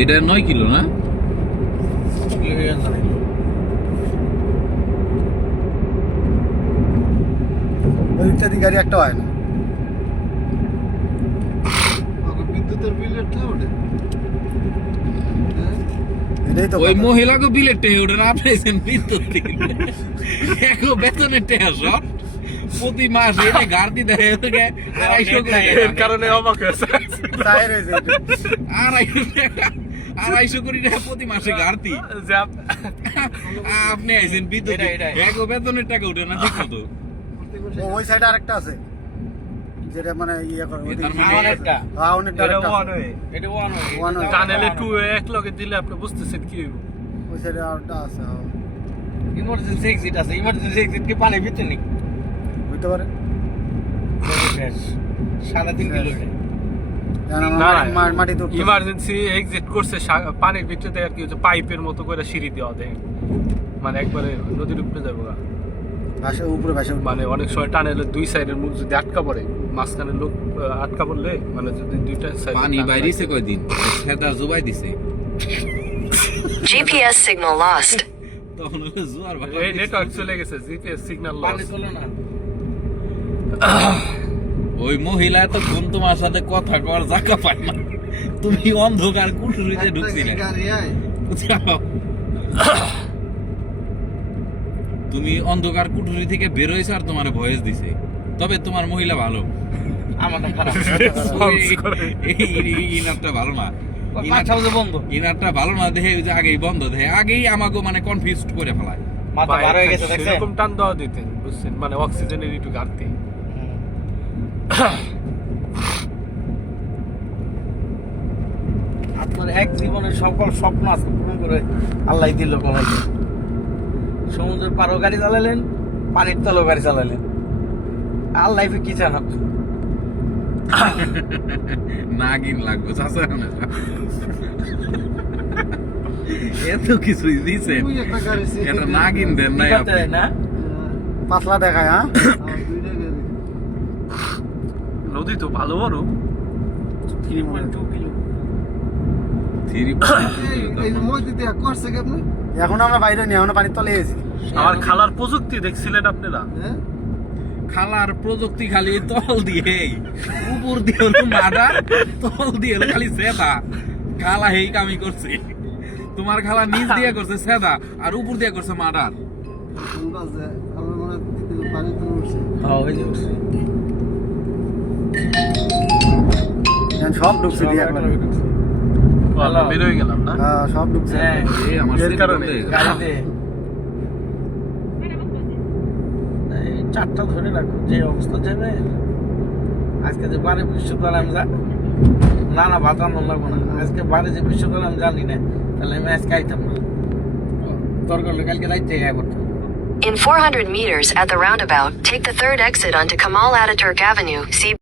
এটা 9 কিলো না? ইত্যাদি গাড়ি একটা হয় না। বিদ্যুতের বিলেটটা ওঠে, এটাই তো ওই কথা। মহিলাকে বিলের টেহে ওঠে না, আপনি বিদ্যুৎ দিন বেতনের টেহা সব প্রতি মাসে এটা গাড়ি দেয় 250 কারণে অবাক হয়েছে। টায়ার হয়েছে এটা। 250 কোটি টাকা প্রতি মাসে গাড়ি। যে আপনি আইছেন বিদ্যুৎ বেতনের টাকা উঠে না ঠিক মতো। ওই সাইডে আরেকটা আছে যেটা মানে ইয়ে করে ওদিকে। তার মানে অনেকটা। হ্যাঁ, অনেকটা এটা আরেকটা ওয়ান আছে। ওয়ে, এটা ওয়ান One way। টানেলে টু ওয়ে এক লগে দিলে আপনি বুঝতেছেন কি হইব। ওই সাইডে আরেকটা আছে, হ্যাঁ। ইমার্জেন্সি এক্সিট আছে, ইমার্জেন্সি এক্সিট কি পানির ভিতরে নেই? বুঝতে পারে? 3.5 কিলো কারণ না, আমার না। মাটি তো ইমার্জেন্সি এক্সিট করছে পানির ভিতরে দেয় আর কি হচ্ছে পাইপের মতো করে সিঁড়ি দেওয়া দেয়, মানে একবারে নদীর উপরে যাবো গা। ভাসে উপরে ভাসে উঠবে। মানে অনেক সময় টানেলে দুই সাইডের মুখ যদি আটকা পড়ে, মাঝখানে লোক আটকা পড়লে, মানে যদি দুইটা সাইড পানি বাইরেছে কয়দিন সেটা জুবাই দিছে, GPS signal lost. তখন হলো জোয়ার ভাটা এই নেটওয়ার্ক চলে গেছে, জিপিএস সিগন্যাল পানি লস। চলে না। ওই মহিলা এতক্ষণ তোমার সাথে কথা কর জায়গা পায় না, তুমি অন্ধকার কুঠুরিতে ঢুকছিলে। গাড়ি আয়, তুমি অন্ধকার কুঠুরি থেকে বের হয়েছে আর তোমার ভয়েস দিছে, তবে তোমার মহিলা ভালো, আমারটা খারাপ। ইনারটা ভালো না, 5 বছর বন্ধ, ইনারটা ভালো না দেখে ওই যে আগেই বন্ধ দেখে আগেই আমাকে মানে কনফিউজড করে ফেলায়। মাথা বার হয়ে গেছে দেখছেন? সেরকম টান দেওয়া দিতেন, বুঝছেন, মানে অক্সিজেনের একটু ঘাটতি। আপনার এক জীবনের সকল স্বপ্ন আজকে পূরণ করে আল্লাহ দিল কলাইকে। সমুদ্রের পাড়েও গাড়ি চালালেন, পানির তলেও গাড়ি চালালেন, আর লাইফে কি চান আপনি? নাগিন লাগবে চাচা না, এত কিছুই দিছেন, এটা নাগিন দেন নাই আপনি। না পাতলা দেখায়, হ্যাঁ। নদী তো ভালো বড়, 3.2 কিলো। 3 এখন আমরা বাইরে নিয়ে এখনো পানির তলে এসেছি। আমার খালার প্রযুক্তি দেখছিলেন আপনারা? খালার প্রযুক্তি খালি তল দিয়ে উপর দিয়ে হলো মাডা, তল দিয়ে হলো খালি সেদা। খালা এই কামি করছে, তোমার খালা নিচ দিয়ে করছে সেদা আর উপর দিয়ে করছে মাডার। হ্যাঁ, ওই যে উঠছে। এখন সব ঢুকছে দিয়ে একবারে। আমরা বের হয়ে গেলাম না? হ্যাঁ, সব ঢুকছে। হ্যাঁ, এই আমার এর সেটা কারণে। বন্ধ হয়ে গেল। গাড়িতে এই 4টা ধরে রাখো, যে অবস্থা যাবে। আজকে যে বারে বৃহস্পতিবার আমি না বাঁচানো লাগবো না। আজকে বারে যে বৃহস্পতিবার আমি জানি না, তাহলে আমি আজকে আইতাম না। দরকার হলে কালকে রাইতে করতাম। In 400 meters at the roundabout, take the third exit onto Kamal Ataturk Avenue. See